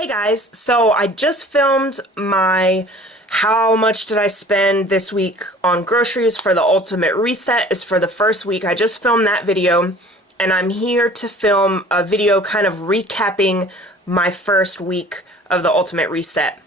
Hey guys, so I just filmed my how much did I spend this week on groceries for the ultimate reset is for the first week. I just filmed that video and I'm here to film a video kind of recapping my first week of the ultimate reset.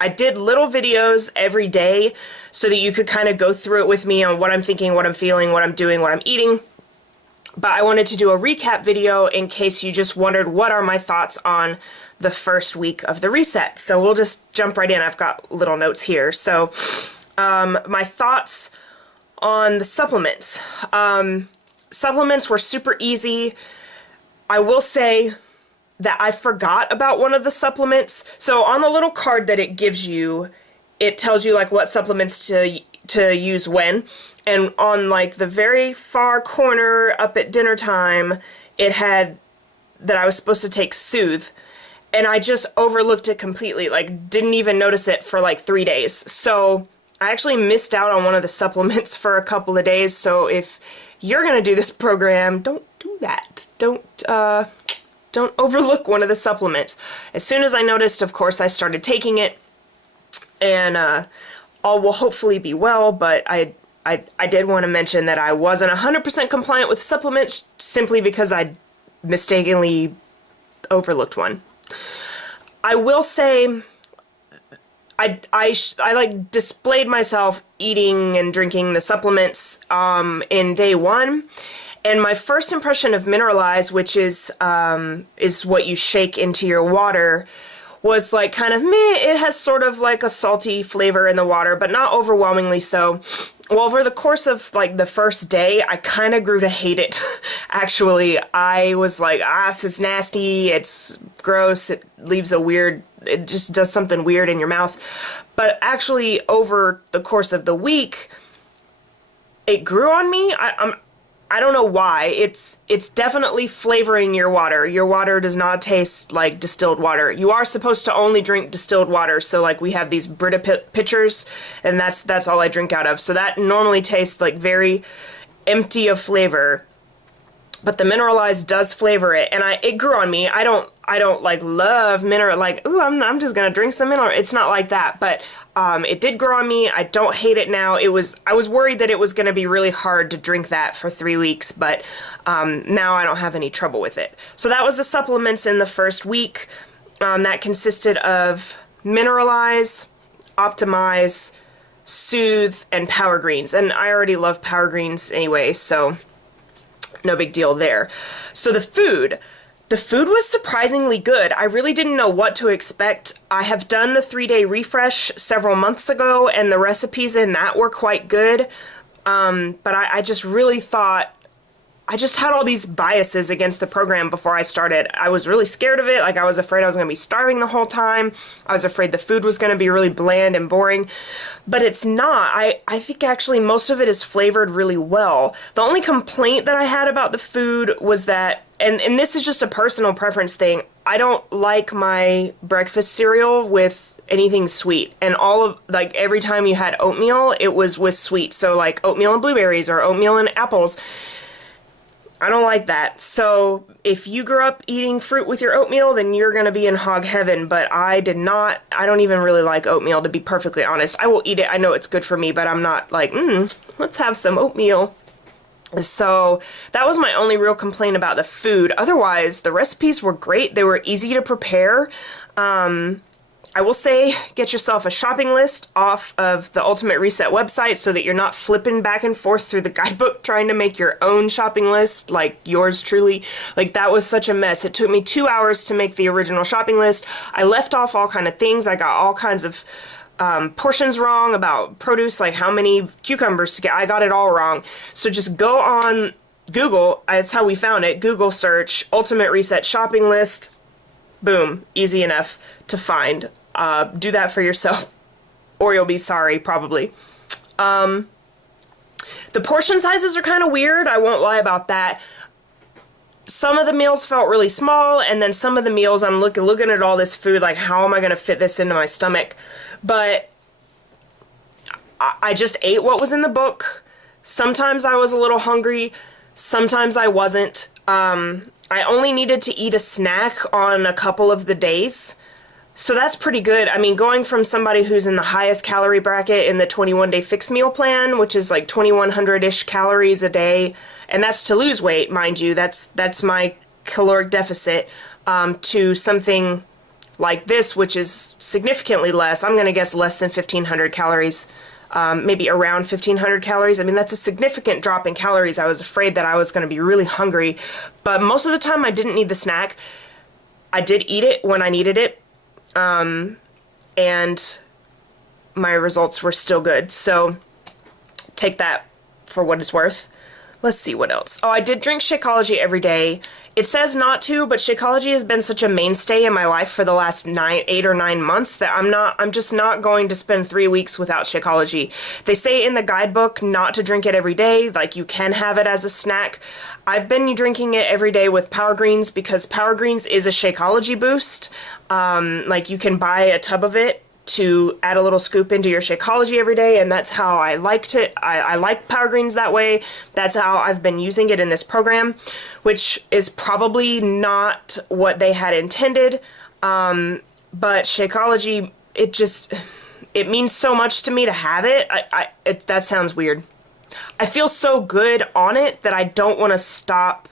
I did little videos every day so that you could kind of go through it with me on what I'm thinking, what I'm feeling, what I'm doing, what I'm eating. But I wanted to do a recap video in case you just wondered what are my thoughts on the first week of the reset. So we'll just jump right in. I've got little notes here. So my thoughts on the supplements. Supplements were super easy. I will say that I forgot about one of the supplements. So on the little card that it gives you, it tells you like what supplements to use when. And on like the very far corner up at dinner time, it had that I was supposed to take Soothe. And I just overlooked it completely, like didn't even notice it for like 3 days. So I actually missed out on one of the supplements for a couple of days. So if you're gonna do this program, don't do that. Don't overlook one of the supplements. As soon as I noticed, of course, I started taking it, and all will hopefully be well. But I did want to mention that I wasn't 100% compliant with supplements simply because I mistakenly overlooked one. I will say I like displayed myself eating and drinking the supplements in day one, and my first impression of Mineralize, which is what you shake into your water, was like kind of meh. It has sort of like a salty flavor in the water, but not overwhelmingly so. Well, over the course of like the first day, I kind of grew to hate it. Actually, I was like, this is nasty, it's gross, it leaves it just does something weird in your mouth. But actually, over the course of the week, it grew on me. I don't know why. It's definitely flavoring your water. Your water does not taste like distilled water. You are supposed to only drink distilled water. So like we have these Brita pitchers, and that's all I drink out of. So that normally tastes like very empty of flavor. But the Mineralize does flavor it, and it grew on me. I don't like love mineral, like, ooh, I'm just gonna drink some mineral. It's not like that, but it did grow on me. I don't hate it now. I was worried that it was gonna be really hard to drink that for 3 weeks, but now I don't have any trouble with it. So that was the supplements in the first week. That consisted of Mineralize, Optimize, Soothe, and Power Greens. And I already love Power Greens anyway, so no big deal there. So the food was surprisingly good. I really didn't know what to expect. I have done the 3-day refresh several months ago, and the recipes in that were quite good. But I just really thought, I just had all these biases against the program before I started. I was really scared of it. Like I was afraid I was going to be starving the whole time. I was afraid the food was going to be really bland and boring. But it's not. I think actually most of it is flavored really well. The only complaint that I had about the food was that, and this is just a personal preference thing, I don't like my breakfast cereal with anything sweet. And like every time you had oatmeal, it was with sweet. So like oatmeal and blueberries or oatmeal and apples. I don't like that. So if you grew up eating fruit with your oatmeal, then you're going to be in hog heaven. But I did not. I don't even really like oatmeal, to be perfectly honest. I will eat it. I know it's good for me, but I'm not like, let's have some oatmeal. So that was my only real complaint about the food. Otherwise, the recipes were great. They were easy to prepare. I will say, get yourself a shopping list off of the Ultimate Reset website so that you're not flipping back and forth through the guidebook trying to make your own shopping list, like yours truly. Like that was such a mess. It took me 2 hours to make the original shopping list. I left off all kind of things. I got all kinds of portions wrong about produce, like how many cucumbers to get. I got it all wrong. So just go on Google. That's how we found it. Google search Ultimate Reset shopping list. Boom. Easy enough to find. Do that for yourself, or you'll be sorry, probably. The portion sizes are kind of weird, I won't lie about that. Some of the meals felt really small, and then some of the meals I'm looking at all this food, like how am I going to fit this into my stomach? But I just ate what was in the book. Sometimes I was a little hungry, sometimes I wasn't. I only needed to eat a snack on a couple of the days. So that's pretty good. I mean, going from somebody who's in the highest calorie bracket in the 21-day fixed meal plan, which is like 2,100-ish calories a day, and that's to lose weight, mind you. That's my caloric deficit, to something like this, which is significantly less. I'm going to guess less than 1,500 calories, maybe around 1,500 calories. I mean, that's a significant drop in calories. I was afraid that I was going to be really hungry, but most of the time I didn't need the snack. I did eat it when I needed it. And my results were still good. So take that for what it's worth. Let's see what else. Oh, I did drink Shakeology every day. It says not to, but Shakeology has been such a mainstay in my life for the last 8 or 9 months that I'm just not going to spend 3 weeks without Shakeology. They say in the guidebook not to drink it every day, like you can have it as a snack. I've been drinking it every day with Power Greens because Power Greens is a Shakeology boost. Like you can buy a tub of it to add a little scoop into your Shakeology every day, and that's how I liked it. I like Power Greens that way. That's how I've been using it in this program, which is probably not what they had intended, but Shakeology, it means so much to me to have it. That sounds weird. I feel so good on it that I don't want to stop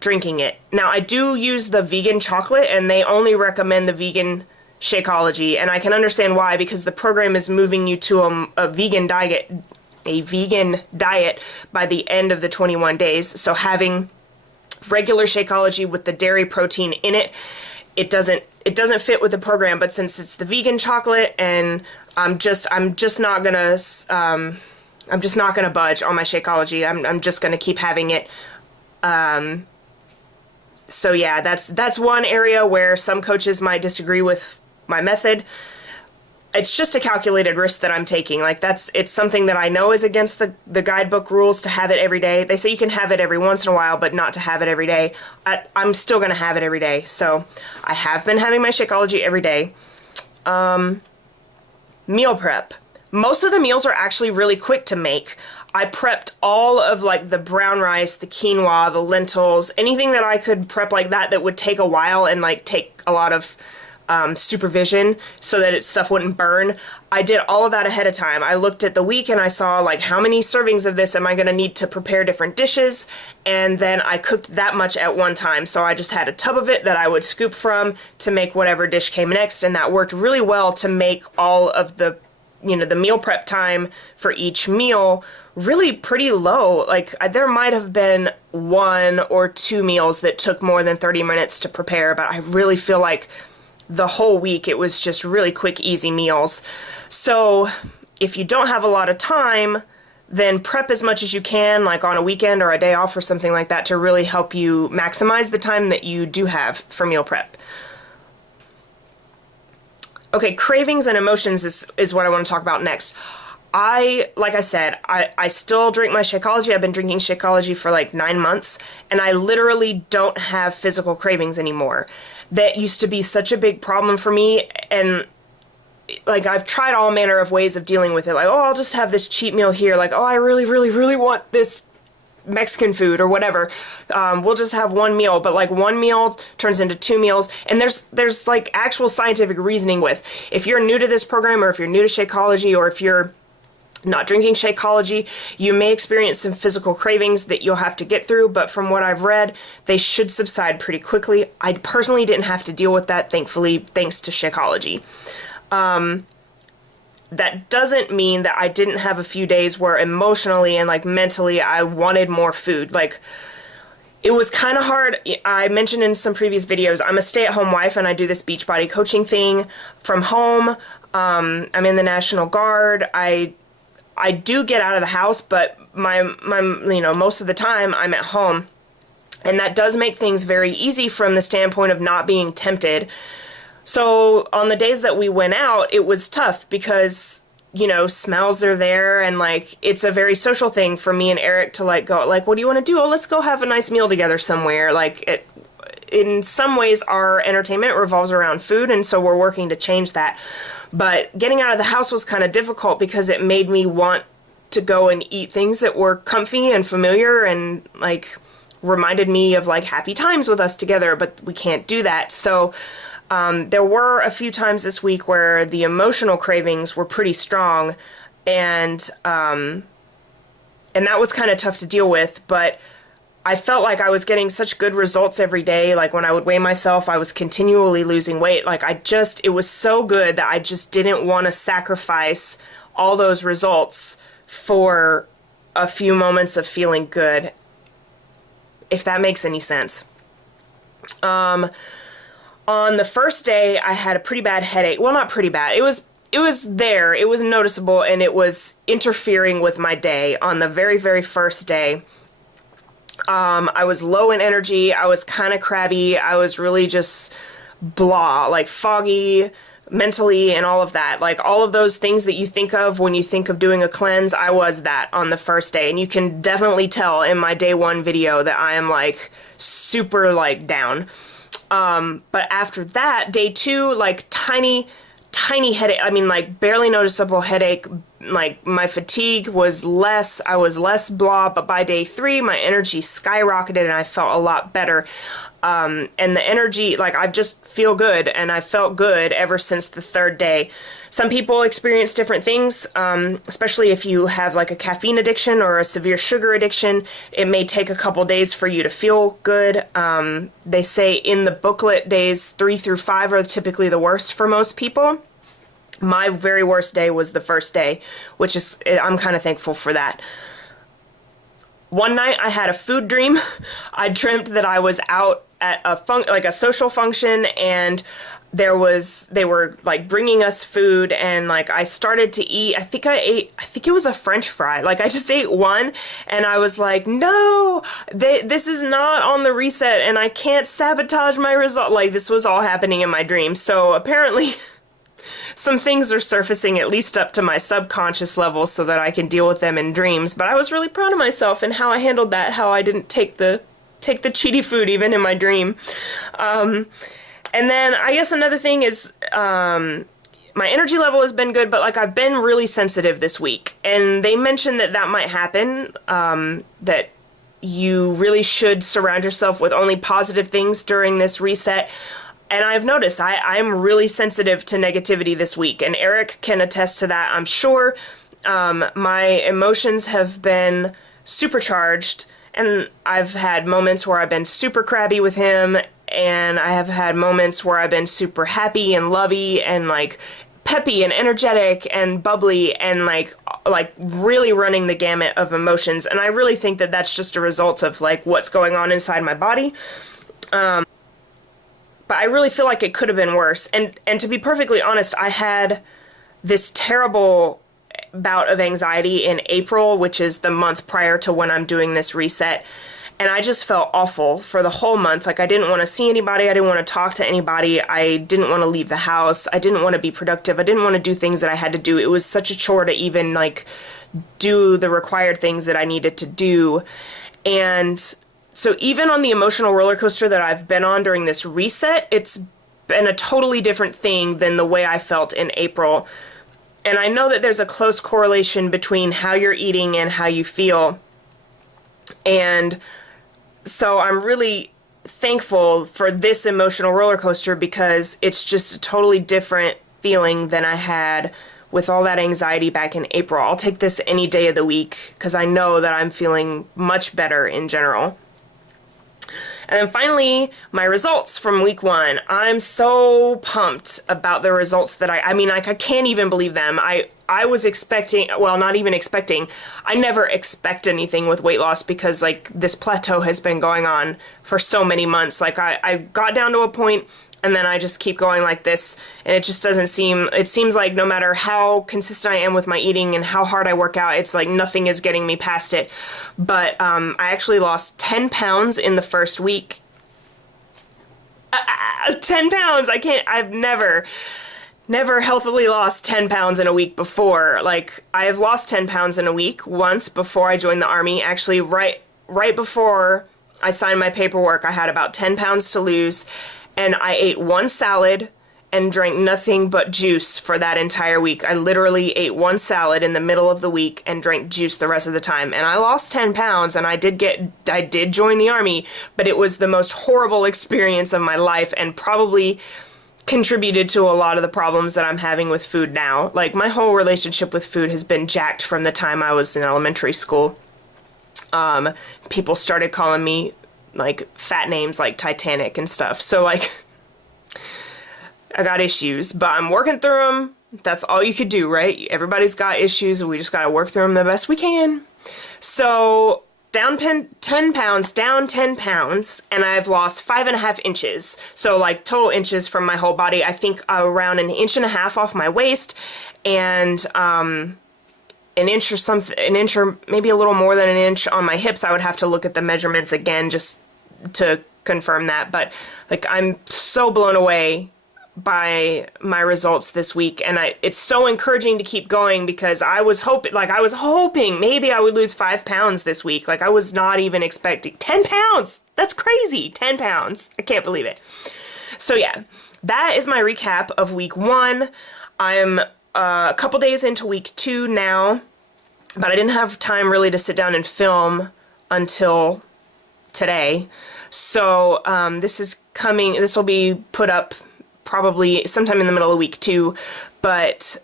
drinking it. Now, I do use the vegan chocolate, and they only recommend the vegan Shakeology, and I can understand why, because the program is moving you to a vegan diet by the end of the 21 days. So having regular Shakeology with the dairy protein in it, it doesn't fit with the program. But since it's the vegan chocolate, and I'm just not gonna budge on my Shakeology. I'm just gonna keep having it. So yeah, that's one area where some coaches might disagree with my method. It's just a calculated risk that I'm taking. Like it's something that I know is against the guidebook rules to have it every day. They say you can have it every once in a while, but not to have it every day. I'm still going to have it every day. So I have been having my Shakeology every day. Meal prep. Most of the meals are actually really quick to make. I prepped all of like the brown rice, the quinoa, the lentils, anything that I could prep like that would take a while and like take a lot of supervision so that stuff wouldn't burn. I did all of that ahead of time. I looked at the week and I saw like how many servings of this am I going to need to prepare different dishes, and then I cooked that much at one time. So I just had a tub of it that I would scoop from to make whatever dish came next, and that worked really well to make all of the the meal prep time for each meal really pretty low. Like there might have been 1 or 2 meals that took more than 30 minutes to prepare, but I really feel like the whole week it was just really quick, easy meals. So if you don't have a lot of time, then prep as much as you can, like on a weekend or a day off or something like that, to really help you maximize the time that you do have for meal prep. Okay, cravings and emotions is what I want to talk about next. Like I said, I still drink my Shakeology. I've been drinking Shakeology for like 9 months, and I literally don't have physical cravings anymore. That used to be such a big problem for me, and like I've tried all manner of ways of dealing with it. Like, oh, I'll just have this cheat meal here. Like, oh, I really, really, really want this Mexican food or whatever. We'll just have one meal, but like one meal turns into 2 meals. And there's like actual scientific reasoning with, if you're new to this program, or if you're new to Shakeology, or if you're not drinking Shakeology, you may experience some physical cravings that you'll have to get through, but from what I've read, they should subside pretty quickly. I personally didn't have to deal with that, thankfully, thanks to Shakeology. That doesn't mean that I didn't have a few days where emotionally and like mentally I wanted more food. Like, it was kind of hard. I mentioned in some previous videos, I'm a stay-at-home wife and I do this Beachbody coaching thing from home. I'm in the National Guard. I do get out of the house, but my most of the time I'm at home, and that does make things very easy from the standpoint of not being tempted. So on the days that we went out, it was tough because smells are there, and like it's a very social thing for me and Eric to like go like, what do you want to do? Oh, let's go have a nice meal together somewhere. Like in some ways our entertainment revolves around food, and so we're working to change that. But getting out of the house was kind of difficult because it made me want to go and eat things that were comfy and familiar and like reminded me of like happy times with us together, but we can't do that. So There were a few times this week where the emotional cravings were pretty strong, and that was kind of tough to deal with, but I felt like I was getting such good results every day. Like when I would weigh myself, I was continually losing weight. Like it was so good that I just didn't want to sacrifice all those results for a few moments of feeling good, if that makes any sense. On the first day, I had a pretty bad headache. Well, not pretty bad. It was there. It was noticeable, and it was interfering with my day on the very, very first day. I was low in energy. I was kind of crabby. I was really just blah, like foggy mentally and all of that. Like all of those things that you think of when you think of doing a cleanse, I was that on the first day. And you can definitely tell in my day one video that I am like super like down. But after that, day two, like tiny headache. I mean, like barely noticeable headache. Like my fatigue was less, I was less blah, but by day three, my energy skyrocketed and I felt a lot better. And the energy, like I just feel good, and I felt good ever since the third day. Some people experience different things, especially if you have like a caffeine addiction or a severe sugar addiction. It may take a couple days for you to feel good. They say in the booklet, days 3 through 5 are typically the worst for most people. My very worst day was the first day, which is, I'm kind of thankful for that. One night I had a food dream. I dreamt that I was out at a social function, and they were like bringing us food, and like I started to eat. I think it was a French fry. Like I just ate one, and I was like, no, this is not on the reset, and I can't sabotage my result. Like this was all happening in my dream. So apparently some things are surfacing at least up to my subconscious level so that I can deal with them in dreams. But I was really proud of myself and how I handled that, how I didn't take the cheaty food even in my dream. And then I guess another thing is my energy level has been good, but like I've been really sensitive this week. And they mentioned that might happen, that you really should surround yourself with only positive things during this reset. And I've noticed I'm really sensitive to negativity this week, and Eric can attest to that, I'm sure. My emotions have been supercharged, and I've had moments where I've been super crabby with him, and I have had moments where I've been super happy and lovey and like peppy and energetic and bubbly and like really running the gamut of emotions. And I really think that that's just a result of like what's going on inside my body. But I really feel like it could have been worse. And to be perfectly honest, I had this terrible bout of anxiety in April, which is the month prior to when I'm doing this reset. And I just felt awful for the whole month. Like I didn't want to see anybody. I didn't want to talk to anybody. I didn't want to leave the house. I didn't want to be productive. I didn't want to do things that I had to do. It was such a chore to even like do the required things that I needed to do. And so even on the emotional roller coaster that I've been on during this reset, it's been a totally different thing than the way I felt in April. And I know that there's a close correlation between how you're eating and how you feel. And so I'm really thankful for this emotional roller coaster because it's just a totally different feeling than I had with all that anxiety back in April. I'll take this any day of the week because I know that I'm feeling much better in general. And then finally, my results from week 1. I'm so pumped about the results that I mean, like, I can't even believe them. I was expecting, well, not even expecting. I never expect anything with weight loss because, like, this plateau has been going on for so many months. Like, I got down to a point, and then I just keep going like this, and it just doesn't seem, it seems like no matter how consistent I am with my eating and how hard I work out, it's like nothing is getting me past it. But I actually lost 10 pounds in the first week. 10 pounds! I've never healthily lost 10 pounds in a week before. Like, I have lost 10 pounds in a week once before I joined the Army. Actually, right before I signed my paperwork, I had about 10 pounds to lose. And I ate one salad and drank nothing but juice for that entire week. I literally ate one salad in the middle of the week and drank juice the rest of the time. And I lost 10 pounds, and I did join the Army, but it was the most horrible experience of my life, and probably contributed to a lot of the problems that I'm having with food now. Like, my whole relationship with food has been jacked from the time I was in elementary school. People started calling me like fat names like Titanic and stuff. So like, I got issues, but I'm working through them. That's all you could do, right? Everybody's got issues, and we just got to work through them the best we can. So down 10 pounds, down 10 pounds, and I've lost 5.5 inches. So like total inches from my whole body, I think around 1.5 inches off my waist, and an inch or something, an inch or maybe a little more than an inch on my hips. I would have to look at the measurements again just to confirm that. But like, I'm so blown away by my results this week, and it's so encouraging to keep going, because I was hoping maybe I would lose 5 pounds this week. Like, I was not even expecting 10 pounds. That's crazy. 10 pounds. I can't believe it. So yeah, that is my recap of week 1. I'm a couple days into week 2 now, but I didn't have time really to sit down and film until today. So this will be put up probably sometime in the middle of week 2, but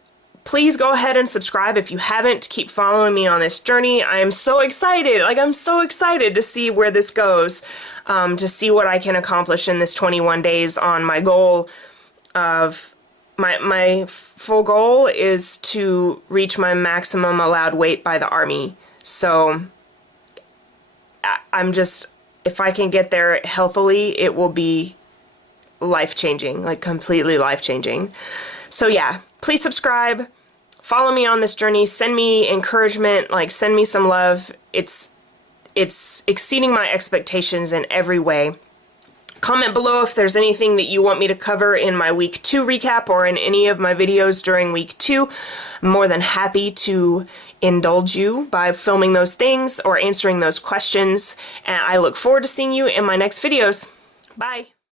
please go ahead and subscribe if you haven't. Keep following me on this journey. I am so excited. Like, I'm so excited to see where this goes, to see what I can accomplish in this 21 days on my goal of my full goal is to reach my maximum allowed weight by the Army. So I'm just, if I can get there healthily, it will be life-changing, like completely life-changing. So yeah, please subscribe, follow me on this journey, send me encouragement, like send me some love. It's exceeding my expectations in every way. Comment below if there's anything that you want me to cover in my week 2 recap or in any of my videos during week 2. I'm more than happy to indulge you by filming those things or answering those questions, and I look forward to seeing you in my next videos. Bye!